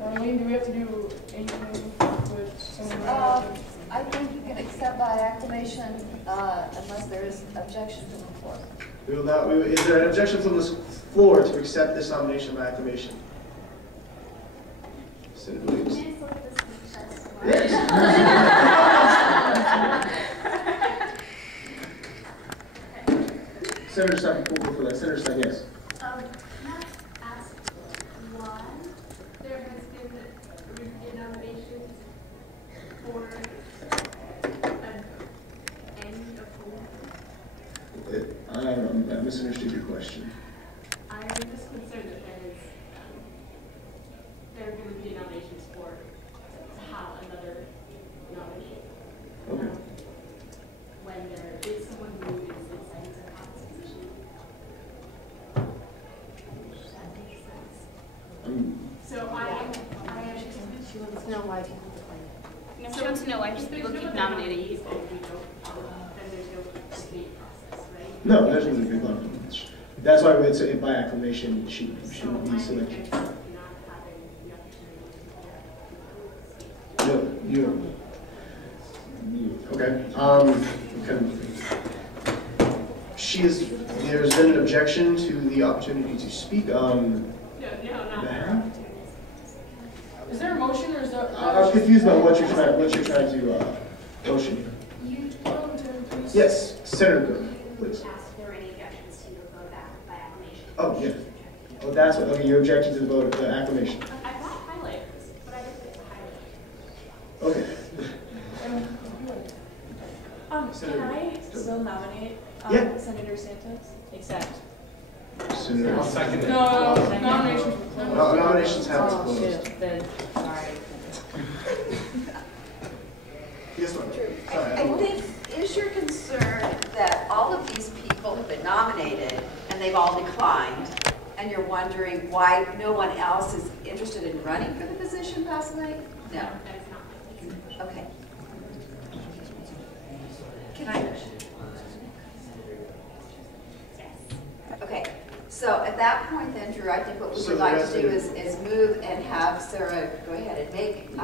Marlene, do we have to do anything with someone? I think you can accept by acclamation unless there is objection from the floor. Is there an objection from the floor to accept this nomination by acclamation? Senator Williams. Yes. Senator Stein, we'll go for that. Senator Stein, yes. Can I ask why there has been repeated nominations for an end of I misunderstood your question. I am just concerned that there are going to be nominations for to have another nominee. Okay. When there is someone who is inside of this position. That makes sense. So I She wants to know why people No, she wants to know why people keep nominating you. Then there's no debate process, right? No, there's no big one. That's why it's by acclamation she would be selected. No, you. Okay. There's been an objection to the opportunity to speak. No, Is there a motion or is there? I'm confused about what you're trying to motion. Yes, Senator Cook, please. Ask if there were any objections to the vote by acclamation. Oh, yeah. Oh, that's what. Okay, you're objecting to the vote, the acclamation. I got highlighters, but I didn't get the highlighters. Okay. Can I still nominate Yeah. Senator Santos? Accept. Senator. I'll second it. No, nominations. Nominations have been Oh, closed. shoot. Then, sorry. Yes, ma'am. I think, is your concern that all of these people have been nominated and they've all declined, and you're wondering why no one else is interested in running for the position possibly? No. That is not my case. Okay. Can I? Okay. So at that point then, Drew, I think what we would like to do is move and have Sarah go ahead and make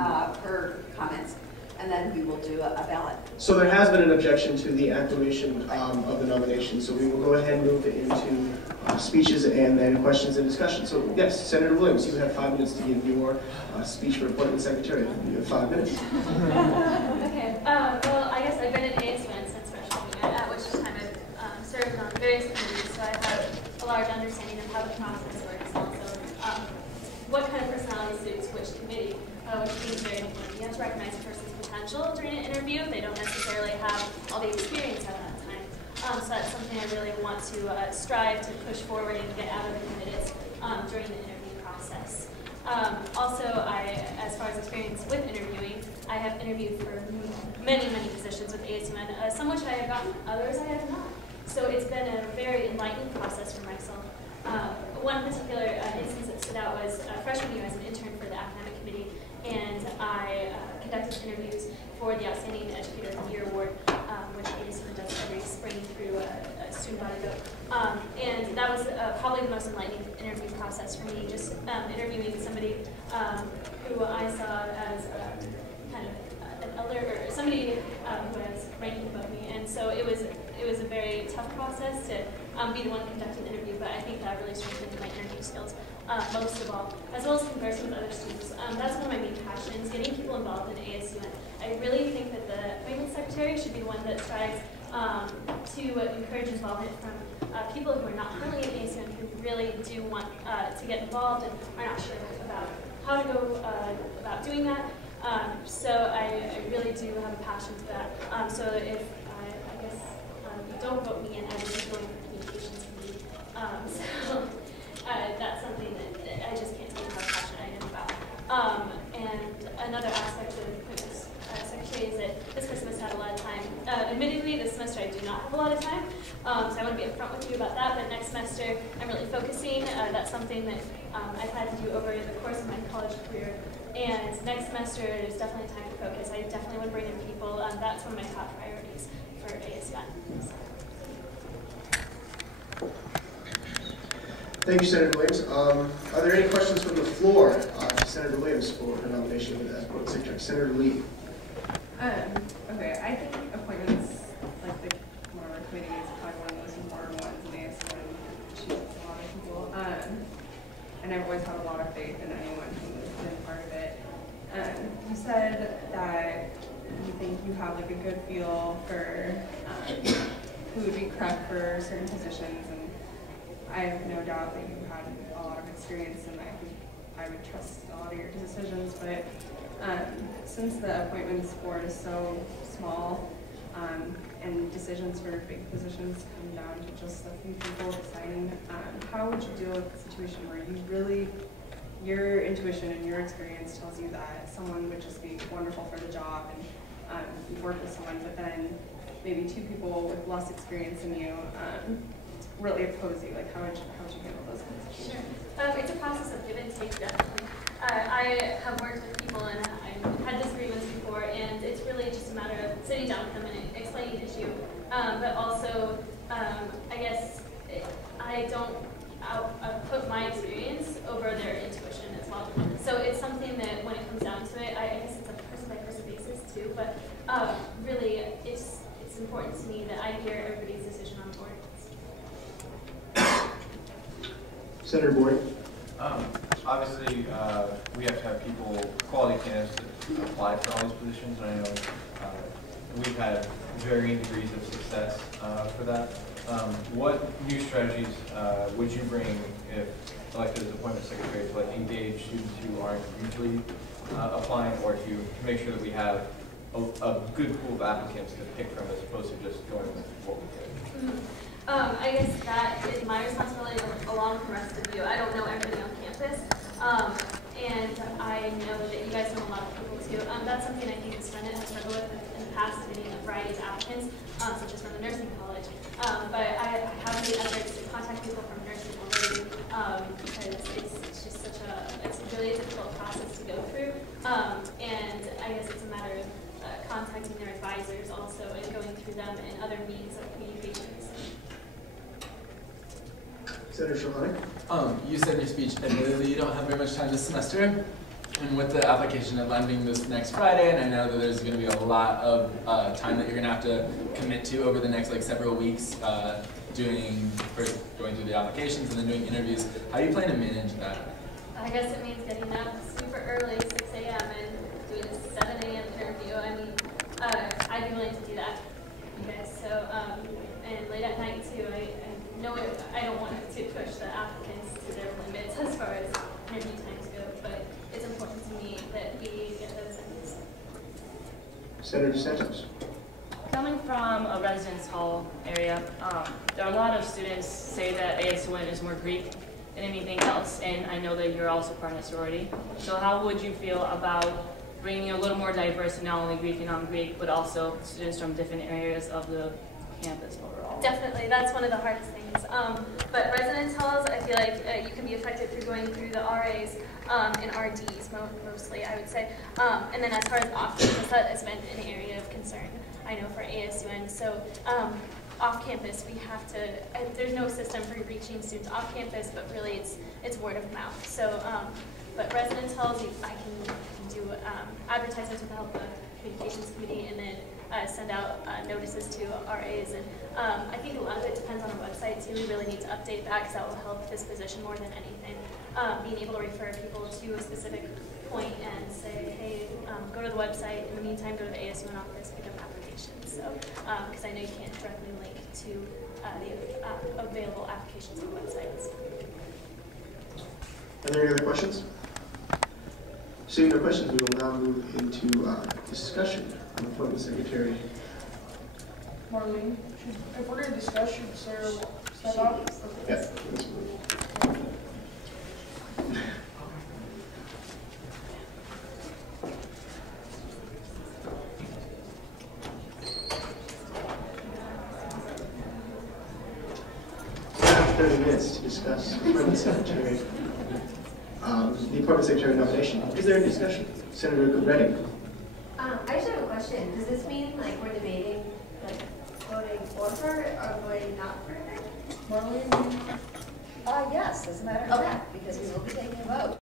her comments, and then we will do a ballot. So there has been an objection to the acclamation of the nomination, so we will go ahead and move into speeches and then questions and discussion. So yes, Senator Williams, you have 5 minutes to give your speech for appointment secretary. You have 5 minutes. Okay. Well, I guess I've been at ASUN since freshman year, at which time I've served on various committees, so I have a large understanding of how the process works, and also what kind of personality suits which committee, which means very important. You have to recognize a person's potential during an interview. They don't necessarily have all the experience at that time. So that's something I really want to strive to push forward and get out of the candidates during the interview process. Also, as far as experience with interviewing, I have interviewed for many, many positions with ASUN, some which I have gotten, others I have not. So it's been a very enlightening process for myself. One particular instance that stood out was freshman year as an intern for the academic committee, and I conducted interviews for the Outstanding Educator of the Year Award, which ASUN does every spring through a student body vote. And that was probably the most enlightening interview process for me, just interviewing somebody who I saw as kind of an elder, or somebody who was ranking above me. And so it was a very tough process to be the one conducting the interview, but I think that really strengthened my interview skills most of all, as well as conversing with other students. That's one of my main passions, getting people involved in ASUN. I really think that the appointment secretary should be the one that strives to encourage involvement from people who are not currently in ASUN, who really do want to get involved and are not sure about how to go about doing that. So I really do have a passion for that. So if I guess you don't vote me in, I will be going for communications committee. So that's something that I just can't tell you how passionate I am about. And another aspect of appointments secretary is that this Christmas had a lot of time. Admittedly, this semester I do not have a lot of time, so I want to be upfront with you about that. But next semester I'm really focusing. That's something that I've had to do over the course of my college career. And next semester is definitely time to focus. I definitely want to bring in people. That's one of my top priorities for ASUN. Thank you, Senator Williams. Are there any questions from the floor to Senator Williams for her nomination as Appointment Secretary? Senator Lee. Okay, I think appointments, like the one of our committee is probably one of the most important ones in ASUN. She meets a lot of people. And I've always had a lot of faith in anyone who's been part of it. You said that you think you have like a good feel for who would be correct for certain positions, and I have no doubt that you had a lot of experience, and I would trust a lot of your decisions. But since the appointments board is so small, and decisions for big positions come down to just a few people deciding, how would you deal with a situation where you really, your intuition and your experience tells you that someone would just be wonderful for the job, and you've worked with someone, but then maybe two people with less experience than you really oppose you? Like, how would you handle those kinds of situations? Sure. It's a process of give and take, definitely. I have worked with people and I've had disagreements before, and it's really just a matter of sitting down with them and explaining the issue. But also, I guess I don't put my experience over their intuition as well. So it's something that when it comes down to it, I guess it's a person-by-person basis too, but really it's important to me that I hear everybody's decision on board. Senator Boyd. Obviously, we have to have people, quality candidates that apply for all these positions, and I know we've had varying degrees of success for that. What new strategies would you bring if elected as appointment secretary to engage students who aren't usually applying, or to make sure that we have a good pool of applicants to pick from as opposed to just going with what we get? I guess that is my responsibility along with the rest of you. I don't know everybody on campus, and I know that you guys know a lot of people too. That's something I think the Senate has struggled with in the past, getting a variety of applicants, such as from the nursing college. But I have made efforts to contact people from nursing already, because it's just such it's really a difficult process to go through. And I guess it's a matter of contacting their advisors also and going through them and other means of communications. Senator Shulhanick. You said in your speech, admittedly, you don't have very much time this semester. And with the application deadline this next Friday, and I know that there's going to be a lot of time that you're going to have to commit to over the next several weeks, going through the applications and then doing interviews. How do you plan to manage that? I guess it means getting up super early, 6 a.m. and doing a 7 a.m. interview. I mean, I'd be willing to do that, you guys. So, and late at night too. I know I don't want to push the applicants to their limits as far as interview times go, but it's important to me that we get those interviews. Senator Santos. Coming from a residence hall area, there are a lot of students say that ASUN is more Greek than anything else, and I know that you're also part of a sorority. So how would you feel about bringing a little more diversity, not only Greek and non-Greek, but also students from different areas of the campus overall? Definitely, that's one of the hardest things. But residence halls, I feel like you can be affected through going through the RAs and RDs mostly, I would say. And then as far as off-campus, that has been an area of concern, I know, for ASUN. So off-campus, we have to, there's no system for reaching students off-campus, but really it's word of mouth. So, but residence halls, I can do advertisements with the help of the communications committee, and then send out notices to RAs. And I think a lot of it depends on our website too. We really need to update that because that will help this position more than anything. Being able to refer people to a specific point and say, hey, go to the website. In the meantime, go to the ASUN office, pick up applications. So, because I know you can't directly link to the available applications on websites. Are there any other questions? Seeing no questions, we will now move into discussion on the appointment secretary. Marlene, if we're going to discuss, should Sarah step out? Yes. We have 30 minutes to discuss the appointment secretary. The appointment secretary nomination. Is there any discussion? Senator Redding. I just have a question. Does this mean we're debating voting for her or voting not for her? Marlene, Yes, as a matter of fact, because we will be taking a vote.